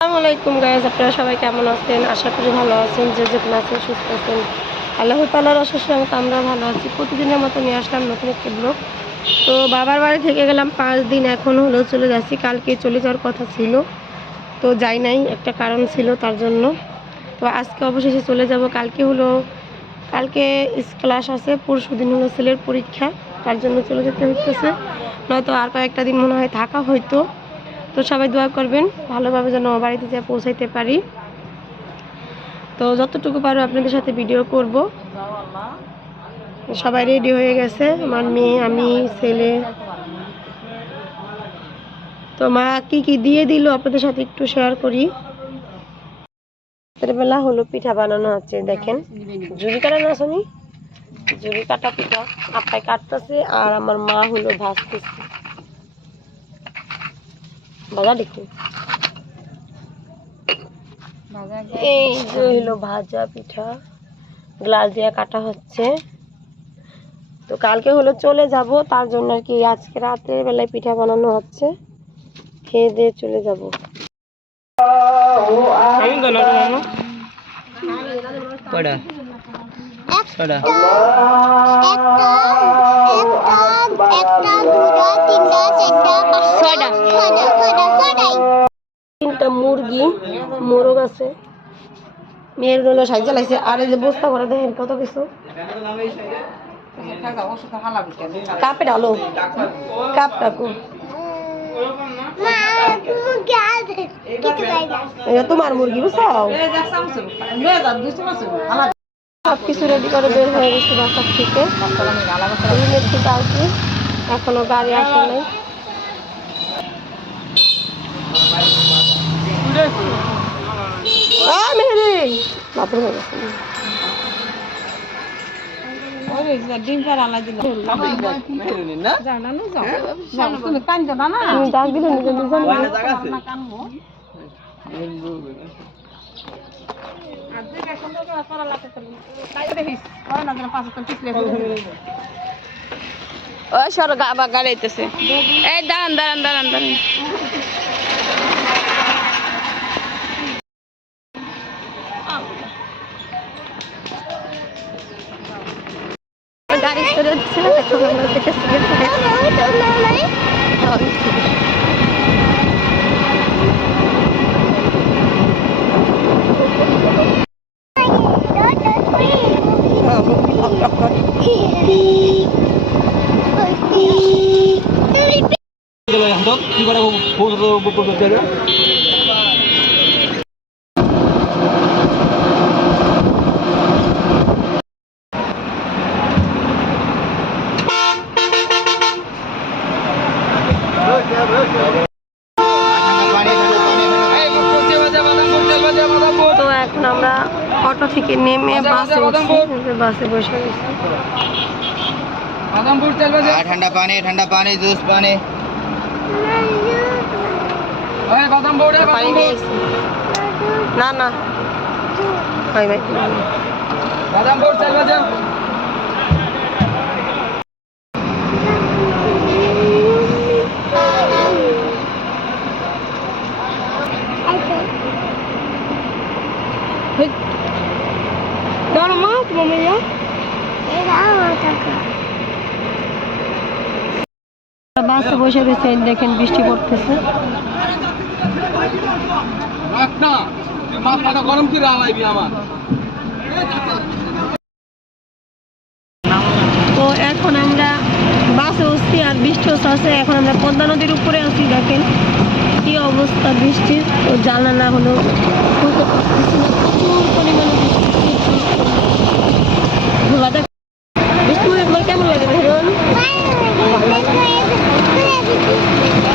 আসসালামু আলাইকুম গাইজ আপনারা সবাই কেমন আছেন? আশা করি ভালো আছেন, যে যেখানে আছেন সুস্থ আছেন। আল্লাহ তাল্লাহর রহমতে আমরা ভালো আছি। প্রতিদিনের মতো নিয়ে আসলাম নতুন একটি ব্লগ তো বাবার বাড়ি থেকে গেলাম পাঁচ দিন, এখন হলো চলে যাচ্ছি কালকে চলে যাওয়ার কথা ছিল। তো যাই নাই, একটা কারণ ছিল তার জন্য। তো আজকে অবশেষে চলে যাব। কালকে হলো, কালকে ক্লাস আছে, পরশু দিন হলো ছেলের পরীক্ষা। তার জন্য চলে যেতে হইতেছে। নয়তো আর কয়েকটা দিন মনে হয় থাকা হয়তো। তো সবাই দোয়া করবেন, ভালোভাবে যেন বাড়িতে যা পৌঁছাইতে পারি। তো যতটুকু পারো আপনাদের সাথে ভিডিও করব। সবাই রেডি হয়ে গেছে, আমার মেয়ে, আমি, ছেলে। তো মা কি কি দিয়ে দিল আপনাদের সাথে একটু শেয়ার করি। বেলা হলো পিঠা বানানো আছে, দেখেন। জুড়ি কাটানো আছে নি জুড়ি কাটা পিঠা। আপায় কাটতেছে আর আমার মা হলো ভাজতেছে। বাজা দেখি। এই যে হলো ভাজা পিঠা গ্লাস দিয়ে কাটা হচ্ছে। তো কালকে হলো চলে যাব তার জন্য আর কি আজকে রাতের বেলায় পিঠা বানানো হচ্ছে। খেয়ে দিয়ে চলে যাব। আমি বানাবো কয়টা ছয়টা তিনটা মুরগি মোরগ আছে মেয়ের হলো সাইজ চালাইছে আর এই যে বস্তা করে দেখেন কত কিছু। কাপে ডালো কাপ রাখো তোমার মুরগি বুঝাও সব কিছু রেডি করে বের হয়ে গেছে বাসার থেকে। রুমের থেকে আর কি এখনও গাড়ি আসে নাই। মেহেদি! বাথরুমে গেছে। তুমি ডাক দিলে নিজে নিজে নিবে। ও সর গাবা গাড়াইতেছে এই দাঁড়ান দাঁড়ান দাঁড়ান দাঁড়ান। গাড়ি করে না এখন আমরা দেখেছি তো এখন আমরা অটো থেকে নেমে বাসে উঠছি বাসে বসে গেছি ঠান্ডা পানি ঠান্ডা পানি জুস পানি। না না। ভাই ভাই বাদাম বোর্ড চালবা যাও দাঁড়াও মা তোমার মেয়ে বাসে বসে রয়েছে দেখেন বৃষ্টি পড়তেছে মাথাটা গরম করে আলাইবি আমার। তো এখন আমরা বাসে উঠছি আর বৃষ্টি আছে এখন আমরা পদ্মা নদীর উপরে আছি দেখেন। কি অবস্থা বৃষ্টির জানালা হলো না। প্রচুর পরিমাণে বৃষ্টি ধোলা দেখ বৃষ্টি হয়ে আপনার কেমন লাগে হিরণ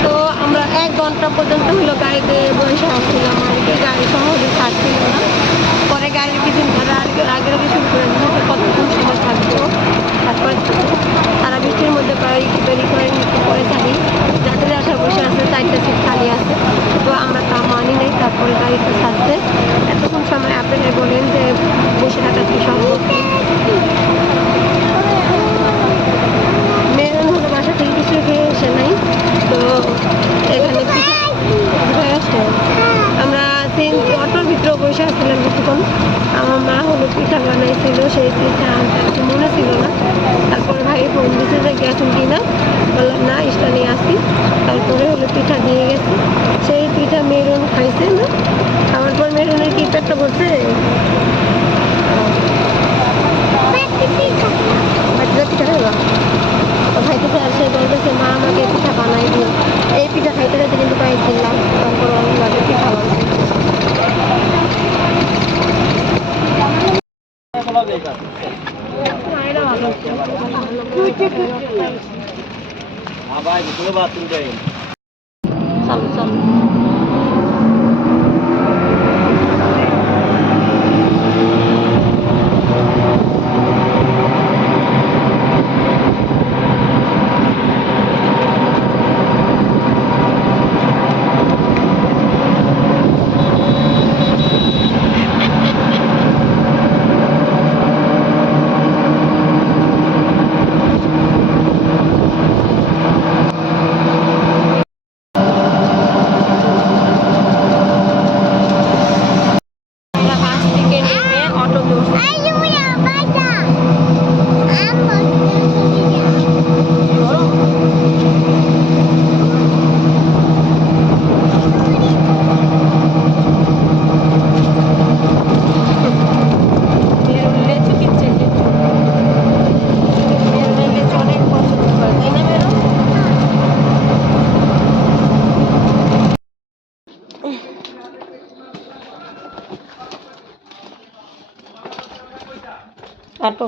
তো আমরা এক ঘণ্টা পর্যন্ত হলো গাড়িতে বসে আসছিলাম আর কি গাড়ি সহজে ছাড়ছিল না পরে গাড়ির কিছু আগের আগের কিছু করে দিয়েছে কতক্ষণ সময় থাকব তারপরে তারা বৃষ্টির মধ্যে প্রায় দেরি করে নিতে পরে থাকি যাত্রী আসা বসে আছে চারটে সিট খালি আছে তো আমরা তা মানি নাই তারপরে গাড়িতে ছাড়ছে এতক্ষণ সময় আপনারা বলেন যে বসে থাকা কি সম্ভব মেরুন হলো বাসা থেকে কিছু খেয়ে এসে নাই তো এখানে পিঠা হয়ে আসে আমরা হলো পিঠা বানাইছিল সেই পিঠা আনতে আর কি মনে ছিল না তারপরে ভাই ফোন দিছে যে গেছেন কিনা বললাম না ইসটা নিয়ে আসি তারপরে হলো পিঠা দিয়ে গেছি সেই পিঠা মেরুন খাইছে না খাওয়ার পর মেরুনের কি পেটটা বলছে বাচ্চারা পিঠা খাইবা তো খাইতেছে আর সে বলতেছে মা আমাকে পিঠা বানাই দিও এই পিঠা খাইতে খাইতে কিন্তু কয়েকদিন লাগ তারপর অন্য লাগে পিঠা বানাই চালু চালু আমরা বাস থেকে নেমে অটো ধরছি মেরুন লেচু কিনছে লেচু মেরুনের লেচু অনেক পছন্দ করে তাই না মেরুন কাটো।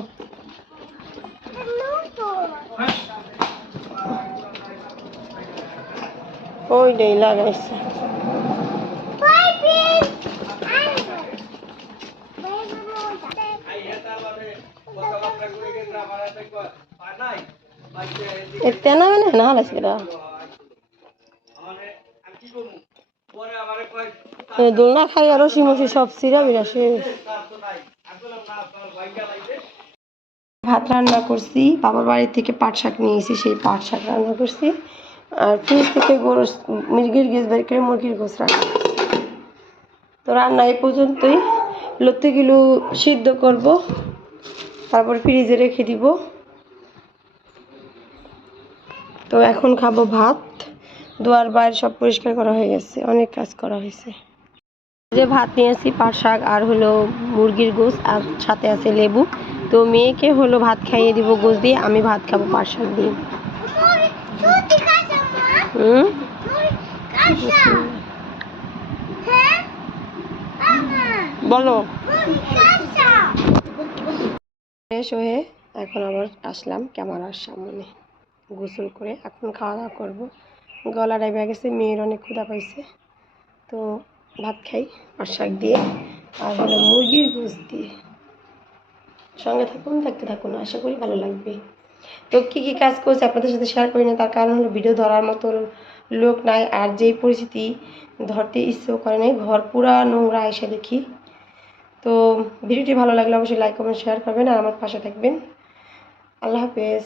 ওইটাই লাগাইছে। এতে না মানে না এই দোলনা খাই আর রসি মসি সব সিরা বিরা শেষ ভাত রান্না করছি, বাবার বাড়ি থেকে পাট শাক নিয়ে এসেছি সেই পাট শাক রান্না করছি। আর ফ্রিজ থেকে গোস মুরগির গেস বের করে মুরগির গোস রান্না তো রান্না এই পর্যন্তই। লত্তিগুলো সিদ্ধ করব, তারপর ফ্রিজে রেখে দিব। তো এখন খাব ভাত। দুয়ার বাইরে সব পরিষ্কার করা হয়ে গেছে, অনেক কাজ করা হয়েছে। যে ভাত নিয়েছি পাট শাক আর হলো মুরগির গোস আর সাথে আছে লেবু। তো মেয়েকে হলো ভাত খাইয়ে দিব গোস দিয়ে, আমি ভাত খাব পাট শাক দিয়ে। বলো। ফ্রেশ হয়ে এখন আবার আসলাম ক্যামেরার সামনে। গোসল করে এখন খাওয়া দাওয়া করব। গলা ডাইবে গেছে, মেয়ের অনেক ক্ষুধা পাইছে। তো ভাত খাই আর শাক দিয়ে। আর হলো মুরগির গোস দিয়ে। সঙ্গে থাকুন, থাকতে থাকুন, আশা করি ভালো লাগবে। তো কী কী কাজ করছে আপনাদের সাথে শেয়ার করি না, তার কারণ হলো ভিডিও ধরার মতো লোক নাই, আর যেই পরিস্থিতি ধরতে ইচ্ছেও করে নাই, ঘর পুরা নোংরা এসে দেখি। তো ভিডিওটি ভালো লাগলে অবশ্যই লাইক কমেন্ট শেয়ার করবেন আর আমার পাশে থাকবেন। আল্লাহ হাফেজ।